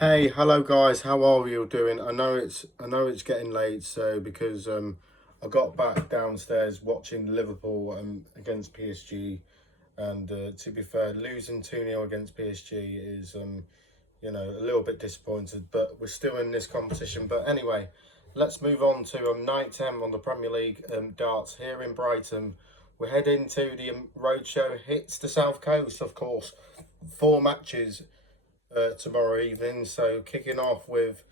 Hey, hello guys. How are you doing? I know it's getting late, so because I got back downstairs watching Liverpool against PSG, and to be fair, losing 2-0 against PSG is a little bit disappointed, but we're still in this competition. But anyway, let's move on to night 10 on the Premier League darts here in Brighton. We're heading to the roadshow. Hits the South Coast, of course. 4 matches tomorrow evening. So kicking off with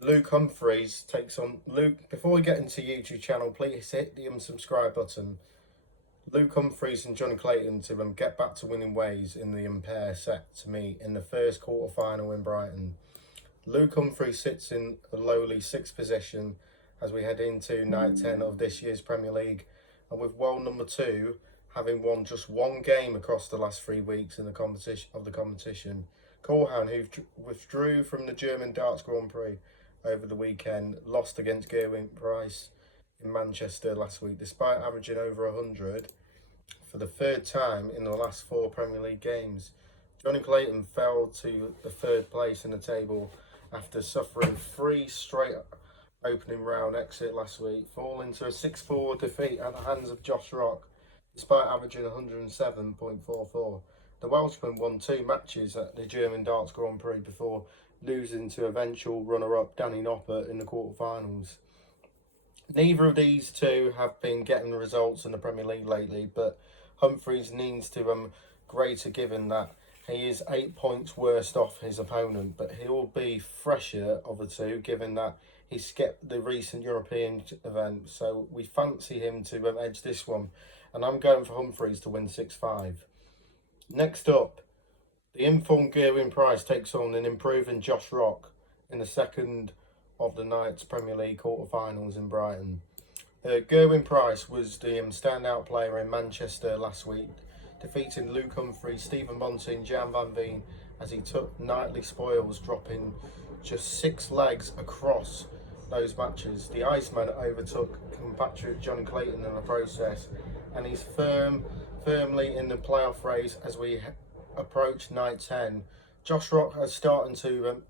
Luke Humphries takes on Luke. Before we get into YouTube channel, please hit the subscribe button. Luke Humphries and Jonny Clayton to get back to winning ways in the pair set to meet in the first quarter final in Brighton. Luke Humphries sits in a lowly sixth position as we head into night 10 of this year's Premier League, and with world number 2 having won just one game across the last 3 weeks in the competition. Corhan, who withdrew from the German Darts Grand Prix over the weekend, lost against Gerwyn Price in Manchester last week, despite averaging over 100 for the third time in the last 4 Premier League games. Jonny Clayton fell to the third place in the table after suffering 3 straight opening round exit last week, falling to a 6-4 defeat at the hands of Josh Rock, despite averaging 107.44. The Welshman won 2 matches at the German Darts Grand Prix before losing to eventual runner-up Danny Noppert in the quarterfinals. Neither of these two have been getting the results in the Premier League lately, but Humphries needs to greater, given that he is 8 points worst off his opponent, but he will be fresher of the two, given that he skipped the recent European event. So we fancy him to edge this one, and I'm going for Humphries to win 6-5. Next up, the informed Gerwyn Price takes on an improving Josh Rock in the second of the night's Premier League quarterfinals in Brighton. Gerwyn Price was the standout player in Manchester last week, defeating Luke Humphries, Stephen Bunting, Gian Veen as he took nightly spoils, dropping just 6 legs across those matches. The Iceman overtook compatriot Jonny Clayton in the process, and he's firmly in the playoff race as we approach night 10. Josh Rock has started to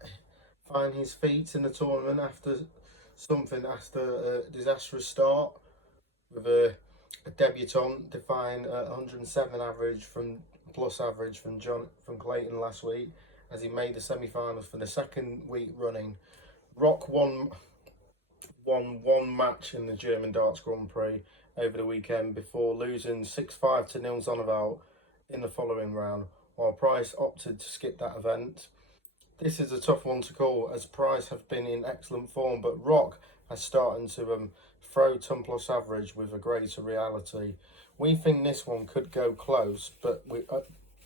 find his feet in the tournament after a disastrous start with a debutant defying 107 average from plus average from Clayton last week as he made the semi-finals for the second week running. Rock won one match in the German Darts Grand Prix over the weekend before losing 6-5 to Nils Zonneveld in the following round, while Price opted to skip that event. This is a tough one to call, as Price have been in excellent form, but Rock has started to throw ton plus average with a greater reality. We think this one could go close, but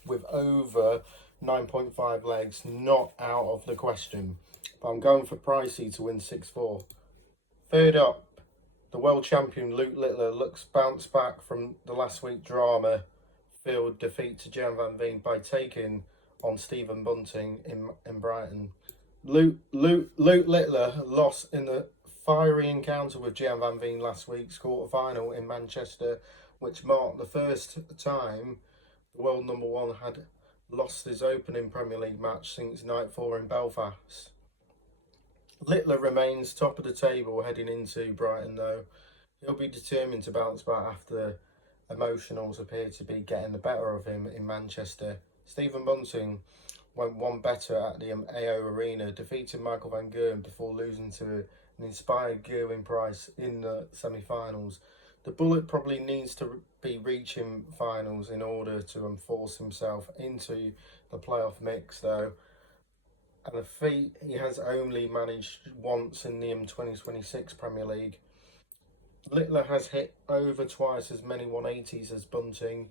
with over 9.5 legs, not out of the question. But I'm going for Pricey to win 6-4. Third up, the world champion Luke Littler looks bounced back from the last week drama field defeat to Gian Veen by taking on Stephen Bunting in Brighton. Luke Littler lost in the fiery encounter with Gian Veen last week's quarterfinal in Manchester, which marked the first time the world number 1 had lost his opening Premier League match since night 4 in Belfast. Littler remains top of the table heading into Brighton, though. He'll be determined to bounce back after emotionals appear to be getting the better of him in Manchester. Stephen Bunting went one better at the AO Arena, defeating Michael van Gerwen before losing to an inspired Gerwyn Price in the semi-finals. The Bullet probably needs to be reaching finals in order to force himself into the playoff mix, though, and a feat he has only managed once in the 2026 Premier League. Littler has hit over twice as many 180s as Bunting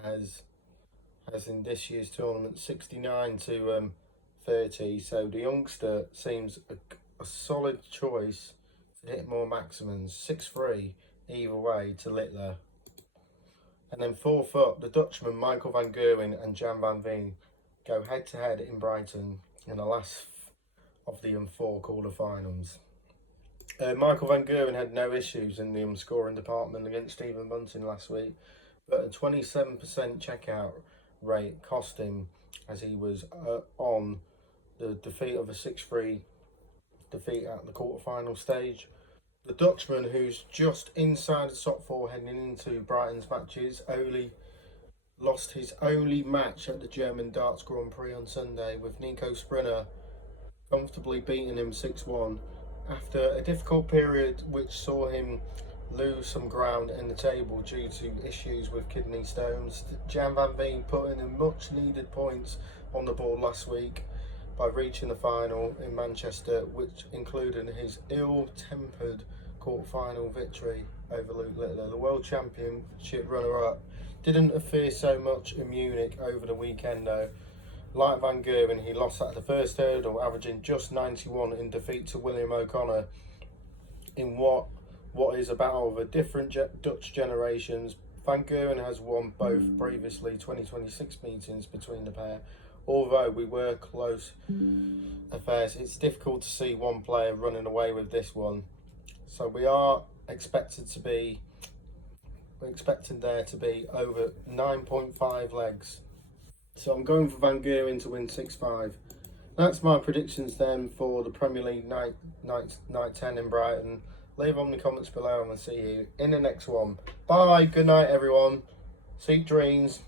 has in this year's tournament, 69 to 30. So the youngster seems a solid choice to hit more maximums. 6-3 either way to Littler. And then fourth up, the Dutchman Michael van Gerwen and Gian Veen go head to head in Brighton in the last of the 4 quarterfinals. Michael van Gerwen had no issues in the scoring department against Stephen Bunting last week, but a 27% checkout rate cost him as he was on the defeat of a 6-3 defeat at the quarter-final stage. The Dutchman, who's just inside the top four heading into Brighton's matches, lost his only match at the German Darts Grand Prix on Sunday, with Nico Sprinter comfortably beating him 6-1 after a difficult period which saw him lose some ground in the table due to issues with kidney stones. Gian van Veen put in much needed points on the board last week by reaching the final in Manchester, which included his ill-tempered quarter-final victory over Luke Littler. The World Championship runner-up didn't appear so much in Munich over the weekend though. Like Van Gerwen, he lost at the first hurdle, averaging just 91 in defeat to William O'Connor in what is a battle of a different Dutch generations. Van Gerwen has won both previously 2026 meetings between the pair. Although we were close affairs, it's difficult to see one player running away with this one. So we are expecting there to be over 9.5 legs. So I'm going for Van Gerwen to win 6-5. That's my predictions then for the Premier League night 10 in Brighton. Leave them in the comments below and I'll see you in the next one. Bye, good night everyone. Sweet dreams.